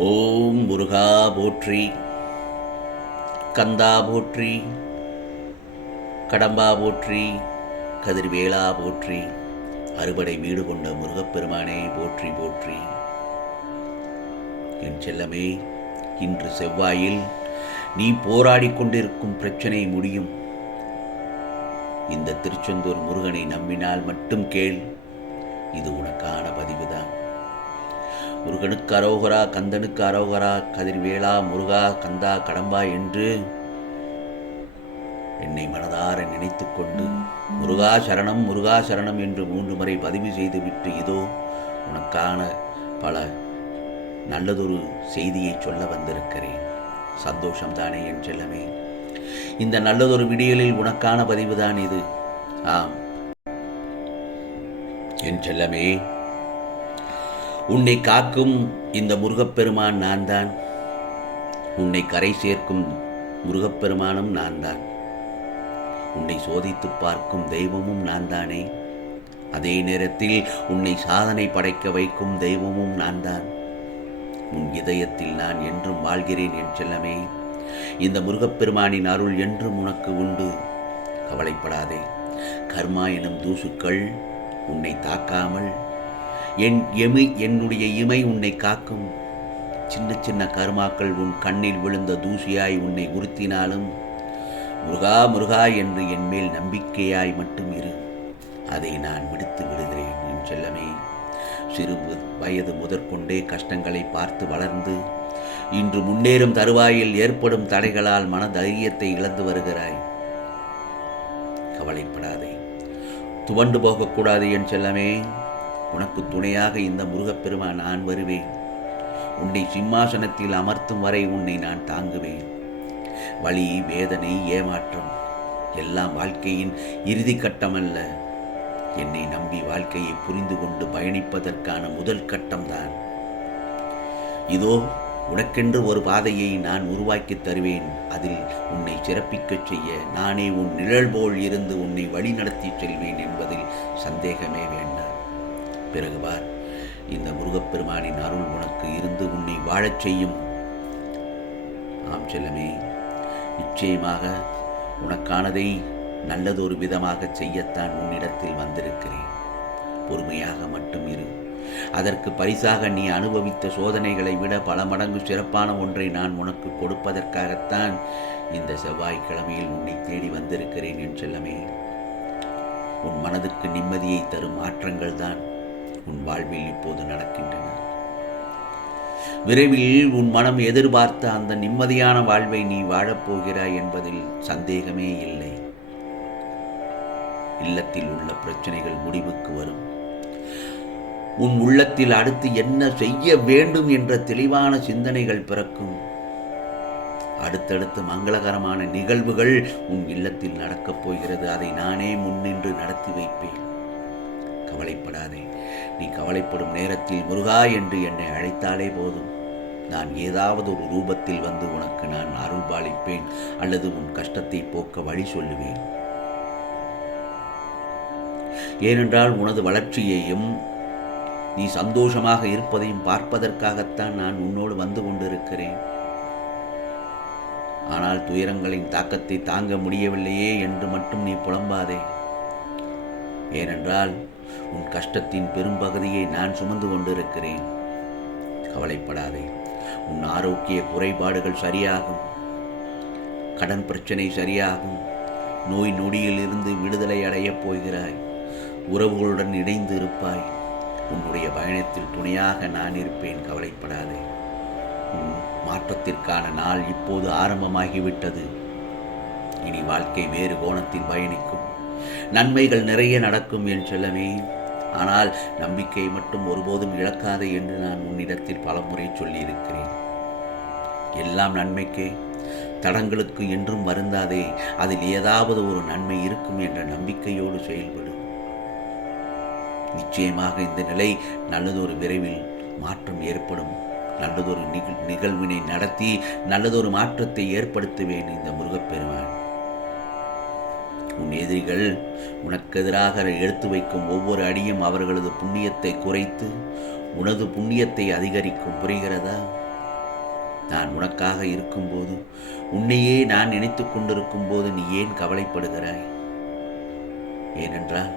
ஓம் முருகா போற்றி, கந்தா போற்றி, கடம்பா போற்றி, கதிர்வேளா போற்றி, அறுபடை வீடு கொண்ட முருகப்பெருமானே போற்றி போற்றி. என் செல்லமே, இன்று செவ்வாயில் நீ போராடி கொண்டிருக்கும் பிரச்சனை முடியும். இந்த திருச்செந்தூர் முருகனை நம்பினால் மட்டும் கேள், இது உனக்கான பதிவுதான். முருகனுக்கு அரோகரா, கந்தனுக்கு அரோகரா, கதிர்வேளா, முருகா, கந்தா, கடம்பா என்று என்னை மனதார நினைத்து கொண்டு முருகா சரணம், முருகா சரணம் என்று 3 முறை பதிவு செய்துவிட்டு இதோ உனக்கான பல நல்லதொரு செய்தியை சொல்ல வந்திருக்கிறேன். சந்தோஷம்தானே என் செல்லமே? இந்த நல்லதொரு விடியலில் உனக்கான பதிவுதான் இது. ஆம் என் செல்லமே, உன்னை காக்கும் இந்த முருகப்பெருமான் நான் தான். உன்னை கரை சேர்க்கும் முருகப்பெருமானும் நான் தான். உன்னை சோதித்து பார்க்கும் தெய்வமும் நான் தானே. அதே நேரத்தில் உன்னை சாதனை படைக்க வைக்கும் தெய்வமும் நான் தான். உன் இதயத்தில் நான் என்றும் வாழ்கிறேன் என் செல்லமே. இந்த முருகப்பெருமானின் அருள் என்றும் உனக்கு உண்டு. கவலைப்படாதே. கர்மா எனும் தூசுக்கள் உன்னை தாக்காமல் என்னுடைய இமை உன்னை காக்கும். சின்ன சின்ன கர்மாக்கள் உன் கண்ணில் விழுந்த தூசியாய் உன்னை உறுத்தினாலும் முருகா முருகா என்று என் மேல் நம்பிக்கையாய் மட்டும் இரு. அதை நான் விடுத்து விடுகிறேன் என் செல்லமே. சிறு வயது முதற்கொண்டே கஷ்டங்களை பார்த்து வளர்ந்து இன்று முன்னேறும் தருவாயில் ஏற்படும் தடைகளால் மன தைரியத்தை இழந்து வருகிறாய். கவலைப்படாதே. துவண்டு போகக்கூடாது என் செல்லமே. உனக்கு துணையாக இந்த முருகப்பெருமான் நான் வருவேன். உன்னை சிம்மாசனத்தில் அமர்த்தும் வரை உன்னை நான் தாங்குவேன். வலி, வேதனை, ஏமாற்றம் எல்லாம் வாழ்க்கையின் இறுதி கட்டமல்ல. என்னை நம்பி வாழ்க்கையை புரிந்து கொண்டு பயணிப்பதற்கான முதல் கட்டம்தான். இதோ உனக்கென்று ஒரு பாதையை நான் உருவாக்கி தருவேன். அதில் உன்னை சிறப்பிக்கச் செய்ய நானே உன் நிழல் போல் இருந்து உன்னை வழி நடத்தி செல்வேன் என்பதில் சந்தேகமே வேண்டாம். பிறகு பார், இந்த முருகப்பெருமானின் அருள் உனக்கு இருந்து உன்னை வாழச் செய்யும். ஆம் செல்லமே, நிச்சயமாக உனக்கானதை நல்லதொரு விதமாக செய்யத்தான் உன்னிடத்தில் வந்திருக்கிறேன். பொறுமையாக மட்டும் இரு. அதற்கு பரிசாக நீ அனுபவித்த சோதனைகளை விட பல மடங்கு சிறப்பான ஒன்றை நான் உனக்கு கொடுப்பதற்காகத்தான் இந்த செவ்வாய்க்கிழமையில் உன்னை தேடி வந்திருக்கிறேன் என் செல்லமே. உன் மனதுக்கு நிம்மதியை தரும் மாற்றங்கள் தான் உன் வாழ்வில் இப்போது நடக்கின்றன. விரைவில் உன் மனம் எதிர்பார்த்த அந்த நிம்மதியான வாழ்வை நீ வாழப்போகிறாய் என்பதில் சந்தேகமே இல்லை. இல்லத்தில் உள்ள பிரச்சனைகள் முடிவுக்கு வரும். உன் உள்ளத்தில் அடுத்து என்ன செய்ய வேண்டும் என்ற தெளிவான சிந்தனைகள் பிறக்கும். அடுத்தடுத்து மங்களகரமான நிகழ்வுகள் உன் இல்லத்தில் நடக்கப் போகிறது. அதை நானே முன்னின்று நடத்தி வைப்பேன். கவலைப்படாதே. நீ கவலைப்படும் நேரத்தில் முருகா என்று என்னை அழைத்தாலே போதும். நான் ஏதாவது ஒரு ரூபத்தில் வந்து உனக்கு நான் அருள் பாலிப்பேன் அல்லது உன் கஷ்டத்தை போக்க வழி சொல்லுவேன். ஏனென்றால் உனது வளர்ச்சியையும் நீ சந்தோஷமாக இருப்பதையும் பார்ப்பதற்காகத்தான் நான் உன்னோடு வந்து கொண்டிருக்கிறேன். ஆனால் துயரங்களின் தாக்கத்தை தாங்க முடியவில்லையே என்று மட்டும் நீ புலம்பாதே. ஏனென்றால் உன் கஷ்டத்தின் பெரும்பகுதியை நான் சுமந்து கொண்டிருக்கிறேன். கவலைப்படாதே. உன் ஆரோக்கிய குறைபாடுகள் சரியாகும். கடன் பிரச்சனை சரியாகும். நோய் நொடியில் இருந்து விடுதலை அடையப் போகிறாய். உறவுகளுடன் இணைந்து இருப்பாய். உன்னுடைய பயணத்தில் துணையாக நான் இருப்பேன். கவலைப்படாதே. உன் மாற்றத்திற்கான நாள் இப்போது ஆரம்பமாகிவிட்டது. இனி வாழ்க்கை வேறு கோணத்தில் பயணிக்கும். நன்மைகள் நிறைய நடக்கும் என் செல்லமே. ஆனால் நம்பிக்கையை மட்டும் ஒருபோதும் இழக்காதே என்று நான் உன்னிடத்தில் பலமுறை சொல்லியிருக்கிறேன். எல்லாம் நன்மைக்கே. தடங்களுக்கு என்றும் வருந்தாதே. அதில் ஏதாவது ஒரு நன்மை இருக்கும் என்ற நம்பிக்கையோடு செயல்படும். நிச்சயமாக இந்த நிலை நல்லதொரு விரைவில் மாற்றம் ஏற்படும். நல்லதொரு நிகழ்வினை நடத்தி நல்லதொரு மாற்றத்தை ஏற்படுத்துவேன் இந்த முருகப்பெருமான். உன் எதிரிகள் உனக்கு எதிராக எடுத்து வைக்கும் ஒவ்வொரு அடியும் அவர்களது புண்ணியத்தை குறைத்து உனது புண்ணியத்தை அதிகரிக்கும். புரிகிறதா? நான் உனக்காக இருக்கும்போது, உன்னையே நான் நினைத்து கொண்டிருக்கும் போது நீ ஏன் கவலைப்படுகிறாய்? ஏனென்றால்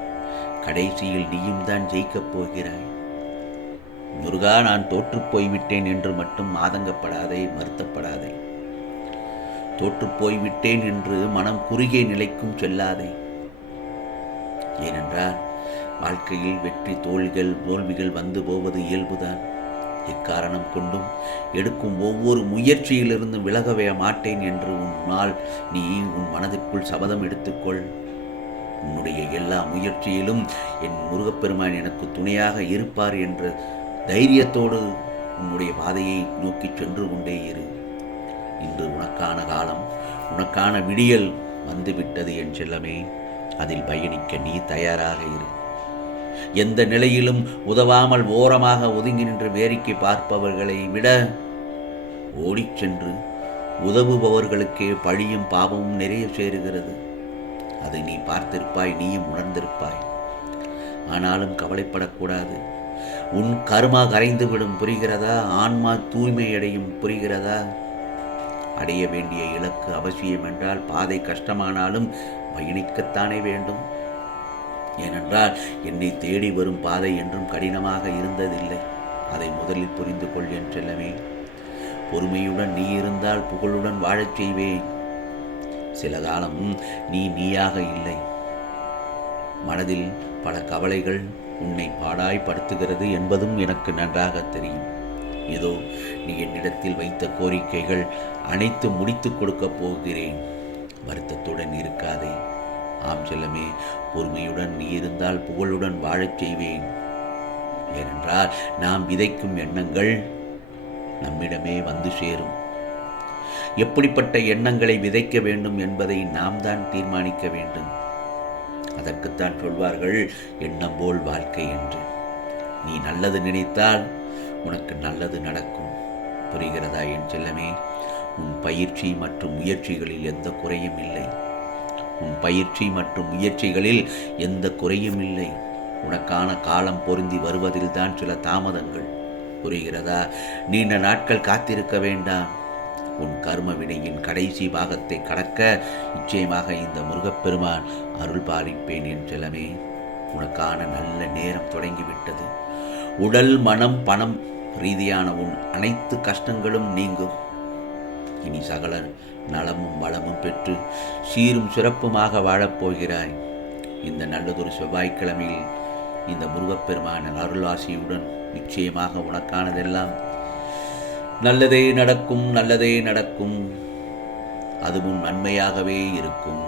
கடைசியில் நீயும் தான் ஜெயிக்கப் போகிறாய். முருகா, நான் தோற்றுப் போய்விட்டேன் என்று மட்டும் ஆதங்கப்படாதே, வருத்தப்படாதே. தோற்றுப் போய்விட்டேன் என்று மனம் குறுகிய நிலைக்கும் செல்லாதே. ஏனென்றால் வாழ்க்கையில் வெற்றி தோல்விகள் வந்து போவது இயல்புதான். எக்காரணம் கொண்டும் எடுக்கும் ஒவ்வொரு முயற்சியிலிருந்தும் விலகவே மாட்டேன் என்று நீ உன் மனதிற்குள் சபதம் எடுத்துக்கொள். உன்னுடைய எல்லா முயற்சியிலும் என் முருகப்பெருமான் எனக்கு துணையாக இருப்பார் என்ற தைரியத்தோடு உன்னுடைய பாதையை நோக்கி சென்று கொண்டே இரு. இன்று உனக்கான காலம், உனக்கான விடியல் வந்துவிட்டது என் செல்லமே. அதில் பயணிக்க நீ தயாராக இரு. எந்த நிலையிலும் உதவாமல் ஓரமாக ஒதுங்கி நின்று வேடிக்கை பார்ப்பவர்களை விட ஓடிச் சென்று உதவுபவர்களுக்கே பழியும் பாவமும் நிறைய சேருகிறது. அதை நீ பார்த்திருப்பாய், நீயும் உணர்ந்திருப்பாய். ஆனாலும் கவலைப்படக்கூடாது. உன் கர்மா கரைந்துவிடும், புரிகிறதா? ஆன்மா தூய்மை அடையும், புரிகிறதா? அடைய வேண்டிய இலக்கு அவசியம் என்றால் பாதை கஷ்டமானாலும் பயணிக்கத்தானே வேண்டும். ஏனென்றால் என்னை தேடி வரும் பாதை என்றும் கடினமாக இருந்ததில்லை. அதை முதலில் புரிந்து கொள் என் செல்லமே. பொறுமையுடன் நீ இருந்தால் புகழுடன் வாழச் செய்வேன். சில காலம் நீயாக இல்லை. மனதில் பல கவலைகள் உன்னை பாடாய்படுத்துகிறது என்பதும் எனக்கு நன்றாக தெரியும். இதோ நீ என்னிடத்தில் வைத்த கோரிக்கைகள் அனைத்து முடித்து கொடுக்கப் போகிறேன். வருத்தத்துடன் இருக்காதே. ஆம் செல்லமே, பொறுமையுடன் நீ இருந்தால் புகழுடன் வாழச் செய்வேன். ஏனென்றால் நாம் விதைக்கும் எண்ணங்கள் நம்மிடமே வந்து சேரும். எப்படிப்பட்ட எண்ணங்களை விதைக்க வேண்டும் என்பதை நாம் தான் தீர்மானிக்க வேண்டும். அதற்குத்தான் சொல்வார்கள் எண்ணம் போல் வாழ்க்கை என்று. நீ நல்லது நினைத்தால் உனக்கு நல்லது நடக்கும். புரிகிறதா என் செல்லமே? உன் பயிற்சி மற்றும் முயற்சிகளில் எந்த குறையும் இல்லை. உன் பயிற்சி மற்றும் முயற்சிகளில் எந்த குறையும் இல்லை. உனக்கான காலம் பொருந்தி வருவதில் தான் சில தாமதங்கள். புரிகிறதா? நீண்ட நாட்கள் காத்திருக்க வேண்டாம். உன் கர்ம வினையின் கடைசி பாகத்தை கடக்க நிச்சயமாக இந்த முருகப்பெருமான் அருள் பாலிப்பேன் என் செல்லமே. உனக்கான நல்ல நேரம் தொடங்கிவிட்டது. உடல், மனம், பணம் ரீதியான உன் அனைத்து கஷ்டங்களும் நீங்கும். இனி சகல நலமும் வளமும் பெற்று சீரும் சிறப்புமாக வாழப்போகிறாய். இந்த நல்லதொரு செவ்வாய்க்கிழமையில் இந்த முருகப்பெருமான அருளாசியுடன் நிச்சயமாக உனக்கானதெல்லாம் நல்லதே நடக்கும், நல்லதே நடக்கும். அதுவும் நன்மையாகவே இருக்கும்.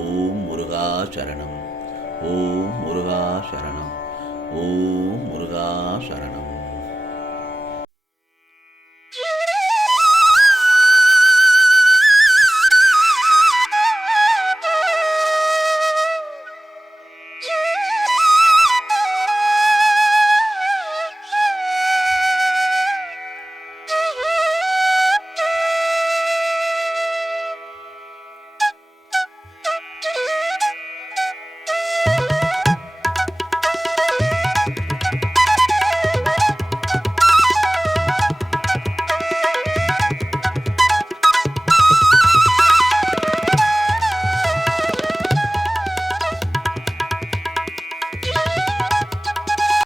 ஓம் முருகா சரணம். ஓம் முருகா சரணம். ஓம் முருகா சரணம்.